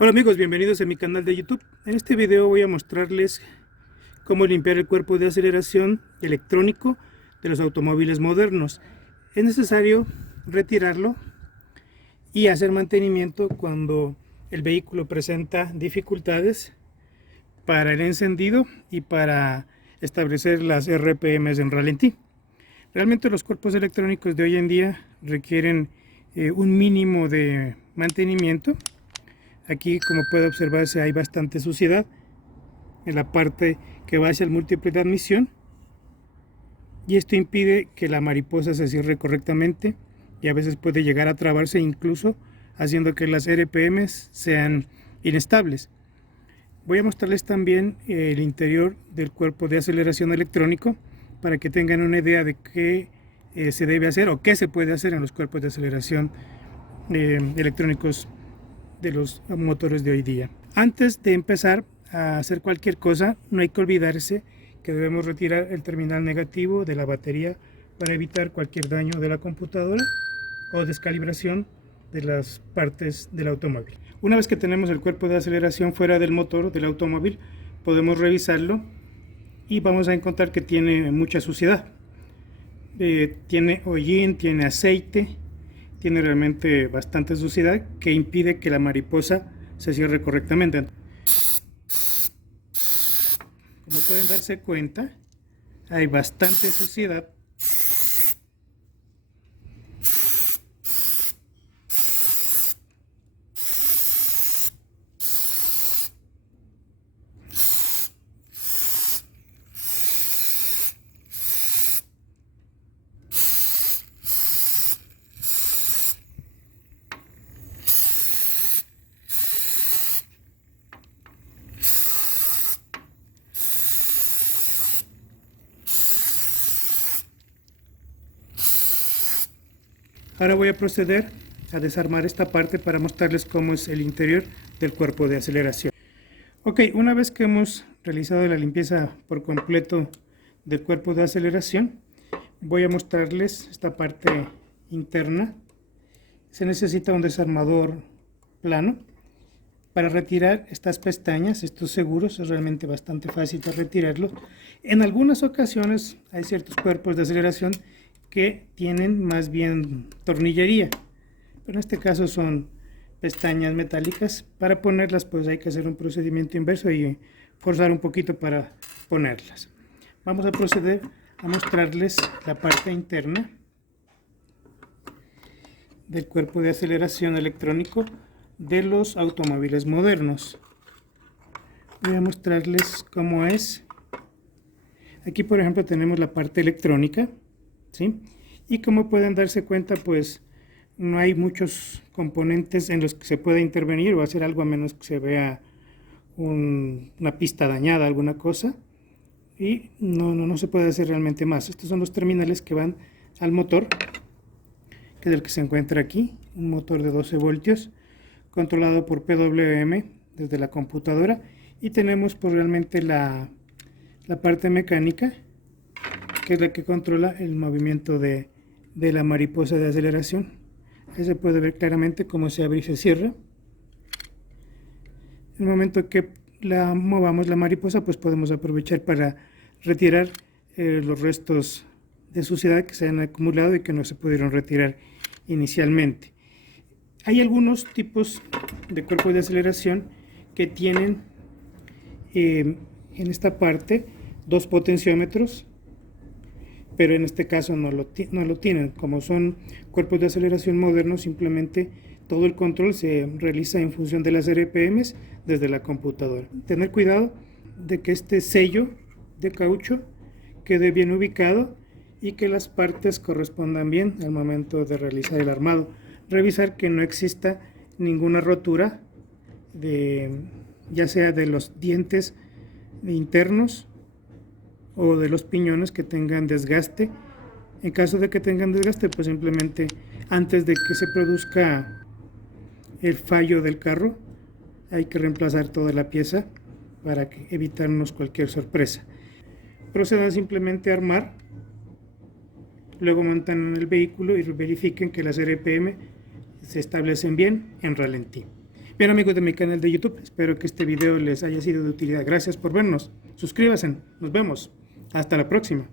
Hola amigos, bienvenidos a mi canal de YouTube. En este video voy a mostrarles cómo limpiar el cuerpo de aceleración electrónico de los automóviles modernos. Es necesario retirarlo y hacer mantenimiento cuando el vehículo presenta dificultades para el encendido y para establecer las RPMs en ralentí. Realmente los cuerpos electrónicos de hoy en día requieren un mínimo de mantenimiento. Aquí, como puede observarse, hay bastante suciedad en la parte que va hacia el múltiple de admisión, y esto impide que la mariposa se cierre correctamente y a veces puede llegar a trabarse, incluso haciendo que las RPMs sean inestables. Voy a mostrarles también el interior del cuerpo de aceleración electrónico para que tengan una idea de qué se debe hacer o qué se puede hacer en los cuerpos de aceleración electrónicos de los motores de hoy día. Antes de empezar a hacer cualquier cosa, no hay que olvidarse que debemos retirar el terminal negativo de la batería para evitar cualquier daño de la computadora o descalibración de las partes del automóvil. Una vez que tenemos el cuerpo de aceleración fuera del motor del automóvil, podemos revisarlo y vamos a encontrar que tiene mucha suciedad. Tiene hollín, tiene aceite, tiene realmente bastante suciedad que impide que la mariposa se cierre correctamente. Como pueden darse cuenta, hay bastante suciedad. Ahora voy a proceder a desarmar esta parte para mostrarles cómo es el interior del cuerpo de aceleración. Ok, una vez que hemos realizado la limpieza por completo del cuerpo de aceleración, voy a mostrarles esta parte interna. Se necesita un desarmador plano para retirar estas pestañas, estos seguros. Es realmente bastante fácil de retirarlos. En algunas ocasiones hay ciertos cuerpos de aceleración que tienen más bien tornillería, pero en este caso son pestañas metálicas. Para ponerlas pues hay que hacer un procedimiento inverso y forzar un poquito para ponerlas. Vamos a proceder a mostrarles la parte interna del cuerpo de aceleración electrónico de los automóviles modernos. Voy a mostrarles cómo es. Aquí por ejemplo tenemos la parte electrónica, ¿sí? Y como pueden darse cuenta, pues no hay muchos componentes en los que se pueda intervenir o hacer algo, a menos que se vea una pista dañada, alguna cosa, y no se puede hacer realmente más. Estos son los terminales que van al motor, que es el que se encuentra aquí, un motor de 12 voltios controlado por PWM desde la computadora, y tenemos pues realmente la parte mecánica, que es la que controla el movimiento de la mariposa de aceleración. Ahí se puede ver claramente cómo se abre y se cierra. En el momento que la movamos la mariposa, pues podemos aprovechar para retirar los restos de suciedad que se han acumulado y que no se pudieron retirar inicialmente. Hay algunos tipos de cuerpos de aceleración que tienen en esta parte dos potenciómetros, pero en este caso no lo tienen. Como son cuerpos de aceleración modernos, simplemente todo el control se realiza en función de las RPMs desde la computadora. Tener cuidado de que este sello de caucho quede bien ubicado y que las partes correspondan bien al momento de realizar el armado. Revisar que no exista ninguna rotura, ya sea de los dientes internos o de los piñones que tengan desgaste. En caso de que tengan desgaste, pues simplemente antes de que se produzca el fallo del carro, hay que reemplazar toda la pieza para evitarnos cualquier sorpresa. Procedan simplemente a armar, luego montan en el vehículo y verifiquen que las RPM se establecen bien en ralentí. Bien, amigos de mi canal de YouTube, espero que este video les haya sido de utilidad. Gracias por vernos. Suscríbanse. Nos vemos. Hasta la próxima.